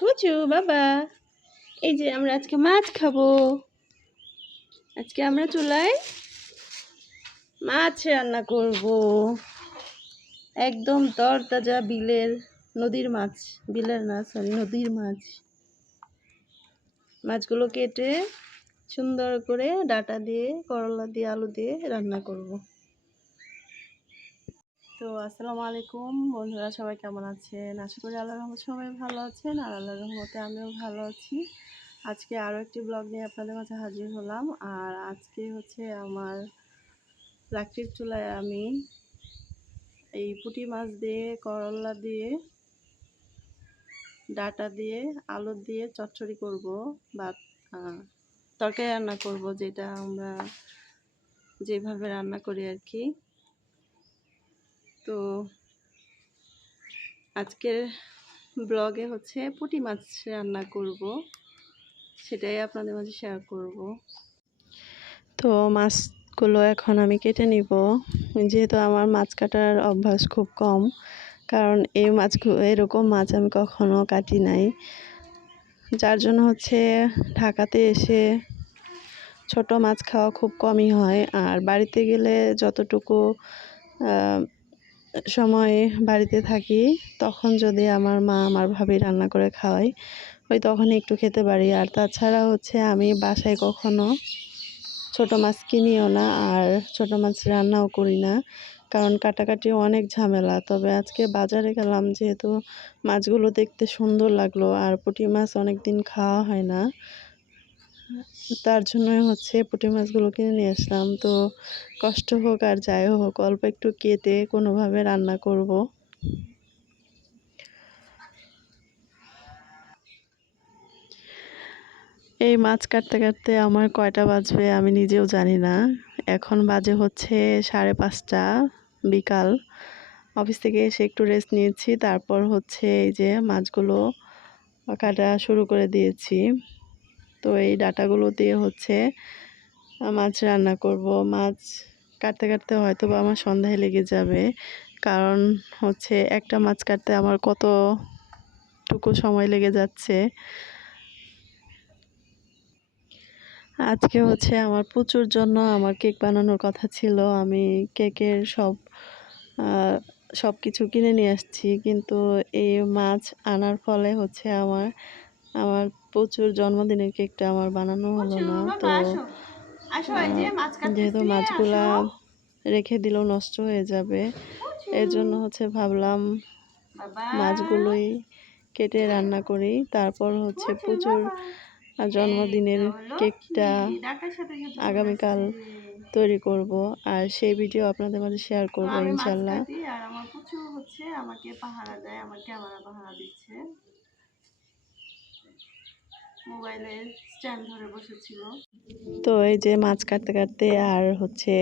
পুচু বাবা। এই যে আমরা আজকে মাছ খাব। আজকে আমরা চুলায় মাছ রান্না করব। একদম তরতাজা বিলের নদীর মাছ, বিলের না সরি নদীর মাছ। মাছগুলো কেটে সুন্দর করে ডাটা দিয়ে, করলা দিয়ে, আলু দিয়ে রান্না করব। তো আসসালামু আলাইকুম। বন্ধুরা সবাই কেমন আছেন? আশা করি আল্লাহ রহমত সবাই ভালো আছেন আর আল্লাহ রহমতে আমিও ভালো আছি। আজকে আরও একটি ব্লগ নিয়ে আপনাদের মাঝে হাজির হলাম। আর আজকে হচ্ছে আমার লাকড়ির চুলায় আমি এই পুঁটি মাছ দিয়ে, করলা দিয়ে, ডাটা দিয়ে, আলু দিয়ে চচ্চড়ি করব বা তরকারি রান্না করব যেটা আমরা যেভাবে রান্না করি আর কি। তো আজকের ব্লগে হচ্ছে পুঁটি মাছ রান্না করব, সেটাই আপনাদের মাঝে শেয়ার করব। তো মাছগুলো এখন আমি কেটে নিব। যেহেতু আমার মাছ কাটার অভ্যাস খুব কম, কারণ এই মাছগুলো এরকম মাছ আমি কখনো কাটি নাই। যার জন্য হচ্ছে ঢাকাতে এসে ছোট মাছ খাওয়া খুব কমই হয়, আর বাড়িতে গেলে যতটুকু সময় বাড়িতে থাকি, তখন যদি আমার মা আমার ভাবি রান্না করে খাওয়াই ওই তখন একটু খেতে পারি। আর তাছাড়া হচ্ছে আমি বাসায় কখনো ছোট মাছ কিনিও না আর ছোট মাছ রান্নাও করি না। কারণ কাটাকাটি অনেক ঝামেলা। তবে আজকে বাজারে গেলাম, যেহেতু মাছগুলো দেখতে সুন্দর লাগল আর পুঁটি মাছ অনেক দিন খাওয়া হয় না। তার জন্যই হচ্ছে পুঁটি মাছগুলো কিনে নিয়ে আসলাম। তো কষ্ট হোক আর যাই হোক, অল্প একটু কেটে কোনোভাবে রান্না করব। এই মাছ কাটতে কাটতে আমার কয়টা বাজবে আমি নিজেও জানি না। এখন বাজে হচ্ছে সাড়ে পাঁচটা বিকাল। অফিস থেকে এসে একটু রেস্ট নিয়েছি, তারপর হচ্ছে এই যে মাছগুলো কাটা শুরু করে দিয়েছি। তো এই ডাটাগুলো দিয়ে হচ্ছে মাছ রান্না করব। মাছ কাটতে কাটতে হয়তো বা আমার সন্ধ্যায় লেগে যাবে। কারণ হচ্ছে একটা মাছ কাটতে আমার কতটুকু সময় লেগে যাচ্ছে? আজকে হচ্ছে আমার প্রচুর জন্য আমার কেক বানানোর কথা ছিল। আমি কেকের সব সব কিছু কিনে নিয়ে আসছি। কিন্তু এই মাছ আনার ফলে হচ্ছে আমার আমার প্রচুর জন্মদিনের কেকটা আমার বানানো হলো না তো যেহেতু মাছগুলা রেখে দিলেও নষ্ট হয়ে যাবে। এর জন্য হচ্ছে ভাবলাম মাছগুলোই কেটে রান্না করি। তারপর হচ্ছে প্রচুর জন্মদিনের কেকটা আগামীকাল তৈরি করব। আর সেই ভিডিও আপনাদের মাঝে শেয়ার করব ইনশাল্লাহ আর আমার পুচু হচ্ছে আমাকে পাহারা দেয় আমার ক্যামেরা পাহারা দিচ্ছে। তো এই যে মাছ কাটতে কাটতে আর হচ্ছে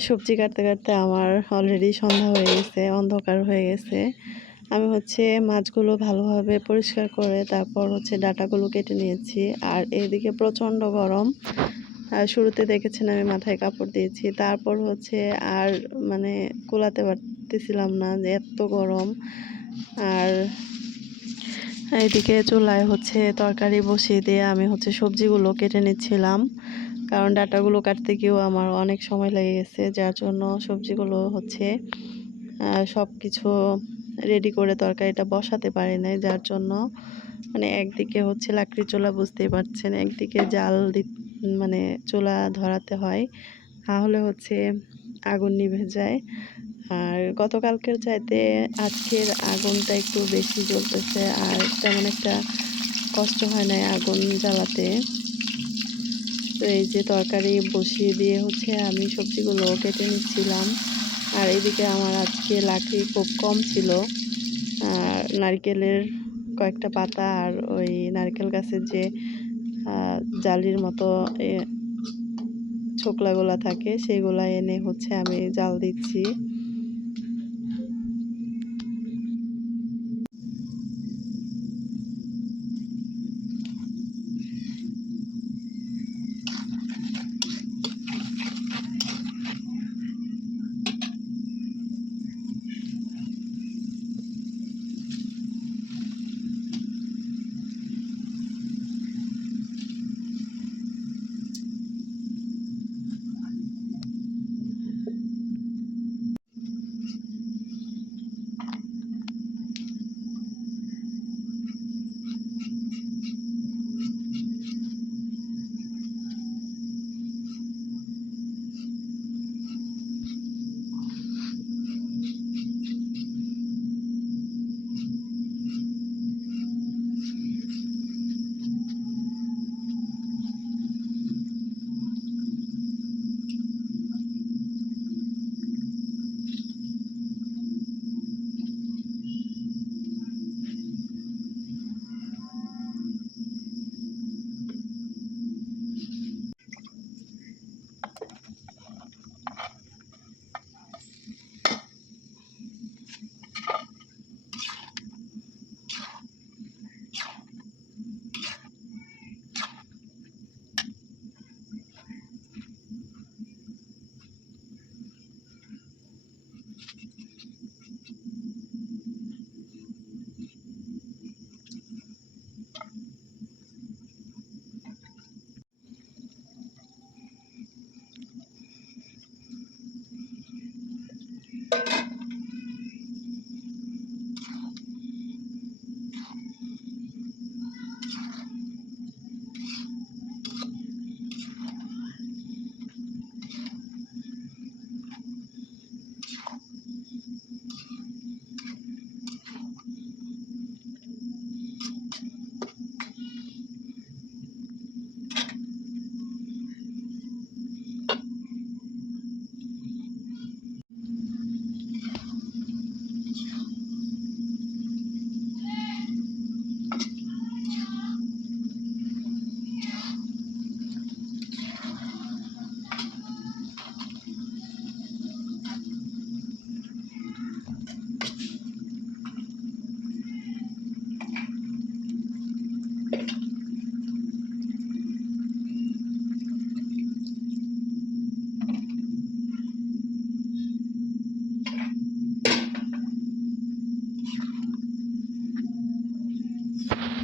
সবজি কাটতে কাটতে আমার অলরেডি সন্ধ্যা হয়ে গেছে, অন্ধকার হয়ে গেছে। আমি হচ্ছে মাছগুলো ভালোভাবে পরিষ্কার করে তারপর হচ্ছে ডাটাগুলো কেটে নিয়েছি। আর এদিকে প্রচণ্ড গরম। শুরুতে দেখেছেন আমি মাথায় কাপড় দিয়েছি। তারপর হচ্ছে আর মানে কুলাতে পারতেছিলাম না যে এত গরম। আর এইদিকে চুলায় হচ্ছে তরকারি বসিয়ে দিয়ে আমি হচ্ছে সবজিগুলো কেটে নিচ্ছিলাম। কারণ ডাটাগুলো কাটতে গিয়েও আমার অনেক সময় লেগে গেছে, যার জন্য সবজিগুলো হচ্ছে সব কিছু রেডি করে তরকারিটা বসাতে পারি নাই। যার জন্য মানে একদিকে হচ্ছে লাকড়ি চোলা বুঝতেই পারছেন, একদিকে জাল দি মানে চোলা ধরাতে হয়, তাহলে হচ্ছে আগুন নিভে যায়। আর গতকালকের চাইতে আজকের আগুনটা একটু বেশি জ্বলতেছে আর তেমন একটা কষ্ট হয় না আগুন জ্বালাতে। তো এই যে তরকারি বসিয়ে দিয়ে হচ্ছে আমি সবজিগুলো কেটে নিচ্ছিলাম। আর এইদিকে আমার আজকে লাকড়ি খুব কম ছিল। আর নারকেলের কয়েকটা পাতা আর ওই নারকেল গাছের যে জালির মতো ছোকলাগুলা থাকে, সেগুলা এনে হচ্ছে আমি জাল দিচ্ছি।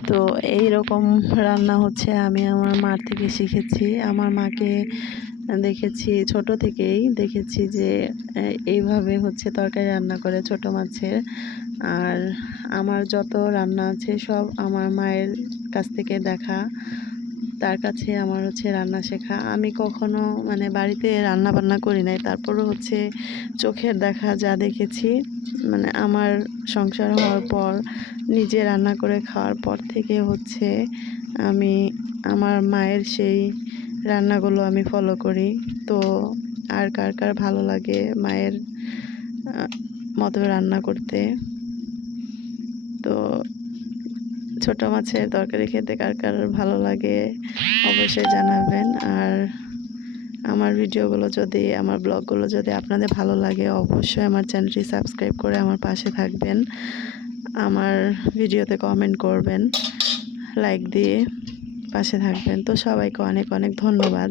তো এই রকম রান্না হচ্ছে আমি আমার মার থেকে শিখেছি। আমার মাকে দেখেছি, ছোট থেকেই দেখেছি যে এইভাবে হচ্ছে তরকারি রান্না করে ছোট মাছের। আর আমার যত রান্না আছে সব আমার মায়ের কাছ থেকে দেখা। তার কাছে আমার হচ্ছে রান্না শেখা। আমি কখনো মানে বাড়িতে রান্না বান্না করি নাই। তারপরও হচ্ছে চোখের দেখা যা দেখেছি মানে আমার সংসার হওয়ার পর, নিজে রান্না করে খাওয়ার পর থেকে হচ্ছে আমি, আমার মায়ের সেই রান্নাগুলো আমি ফলো করি। তো আর কার কার ভালো লাগে মায়ের মতো রান্না করতে তো ছোট মাছের তরকারি খেতে কার কার ভালো লাগে, অবশ্যই জানাবেন। আর আমার ভিডিওগুলো যদি, আমার ব্লগগুলো যদি আপনাদের ভালো লাগে, অবশ্যই আমার চ্যানেলটি সাবস্ক্রাইব করে আমার পাশে থাকবেন। আমার ভিডিওতে কমেন্ট করবেন লাইক দিয়ে পাশে থাকবেন। তো সবাইকে অনেক অনেক ধন্যবাদ।